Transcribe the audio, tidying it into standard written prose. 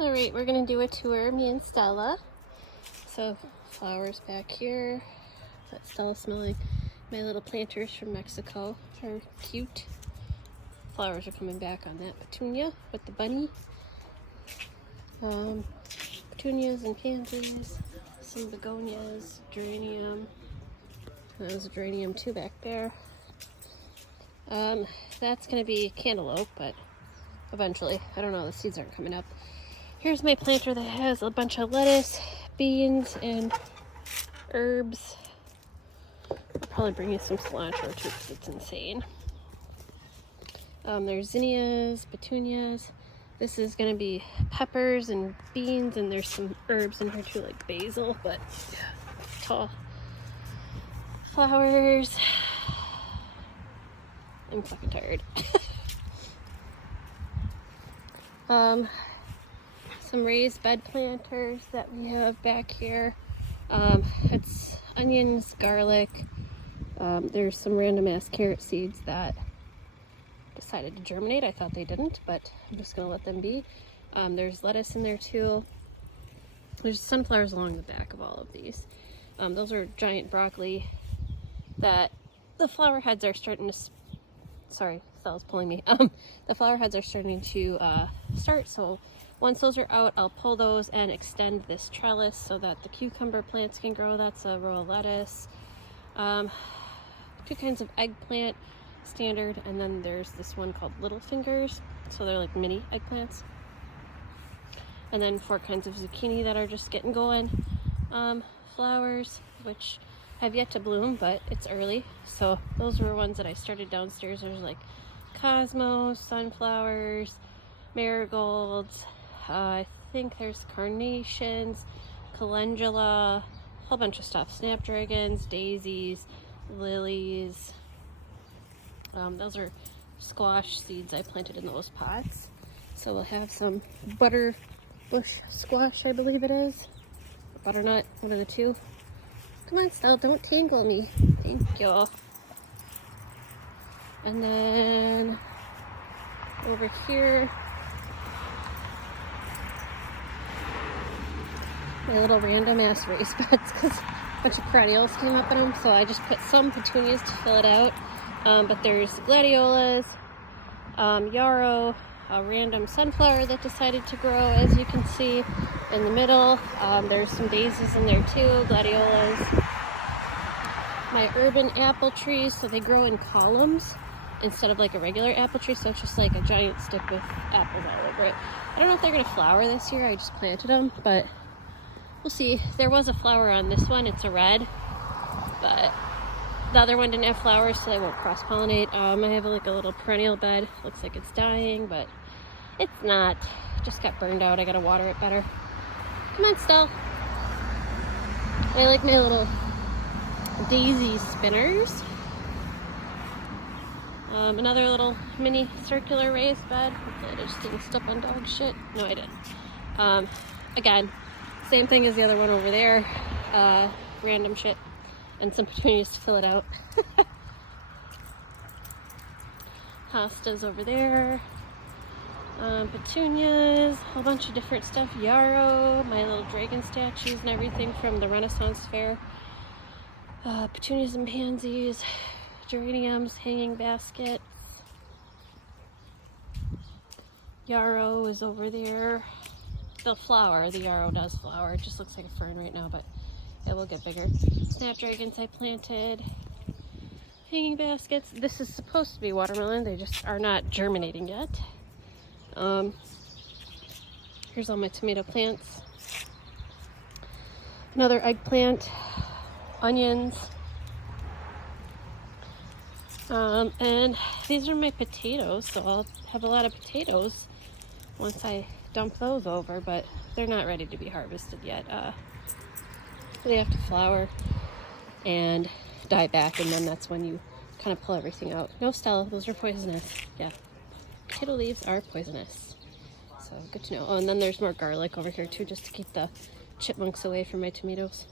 All right, we're gonna do a tour, me and Stella. So flowers back here. That Stella smelling. My little planters from Mexico are cute. Flowers are coming back on that petunia with the bunny. Petunias and pansies, some begonias, geranium. There's a geranium too back there. That's gonna be cantaloupe, but eventually, I don't know, the seeds aren't coming up. Here's my planter that has a bunch of lettuce, beans, and herbs. I'll probably bring you some cilantro too because it's insane. There's zinnias, petunias. This is gonna be peppers and beans, and there's some herbs in here too, like basil, but yeah, tall. Flowers. I'm fucking tired. Some raised bed planters that we have back here. It's onions, garlic. There's some random ass carrot seeds that decided to germinate. I thought they didn't, but I'm just gonna let them be. There's lettuce in there too. There's sunflowers along the back of all of these. Those are giant broccoli that the flower heads are starting to, sorry, Stella's pulling me. The flower heads are starting to start, so once those are out, I'll pull those and extend this trellis so that the cucumber plants can grow. That's a row of lettuce. Two kinds of eggplant, standard, and then there's this one called Little Fingers, so they're like mini eggplants. And then 4 kinds of zucchini that are just getting going. Flowers, which have yet to bloom, but it's early, so those were ones that I started downstairs. There's like cosmos, sunflowers, marigolds, I think there's carnations, calendula, a whole bunch of stuff, snapdragons, daisies, lilies. Those are squash seeds I planted in those pots. So we'll have some butter bush squash, I believe it is, butternut, one of the two. Come on, Stella, don't tangle me. Thank you. And then over here, my little random ass raised beds because a bunch of perennials came up in them. So I just put some petunias to fill it out. But there's gladiolas, yarrow, a random sunflower that decided to grow, as you can see in the middle. There's some daisies in there too, gladiolas. My urban apple trees, so they grow in columns instead of like a regular apple tree, so it's just like a giant stick with apples all over it. I don't know if they're gonna flower this year, I just planted them, but we'll see. There was a flower on this one, it's a red, but the other one didn't have flowers, so they won't cross-pollinate. I have like a little perennial bed, looks like it's dying, but it's not. It just got burned out, I gotta water it better. Come on, Stell. I like my little daisy spinners. Another little mini circular raised bed. Hopefully I just didn't step on dog shit. No, I didn't. Again, same thing as the other one over there. Random shit. And some petunias to fill it out. Hostas over there. Petunias, a whole bunch of different stuff. Yarrow, my little dragon statues and everything from the Renaissance Fair. Petunias and pansies, geraniums, hanging baskets. Yarrow is over there. They'll flower, the yarrow does flower. It just looks like a fern right now, but it will get bigger. Snapdragons I planted. Hanging baskets. This is supposed to be watermelon. They just are not germinating yet. Here's all my tomato plants. Another eggplant. Onions. And these are my potatoes, so I'll have a lot of potatoes once I dump those over, but they're not ready to be harvested yet. They have to flower and die back, and then that's when you kind of pull everything out. No, Stella, those are poisonous. Yeah, potato leaves are poisonous, so good to know. Oh, and then there's more garlic over here too, just to keep the chipmunks away from my tomatoes.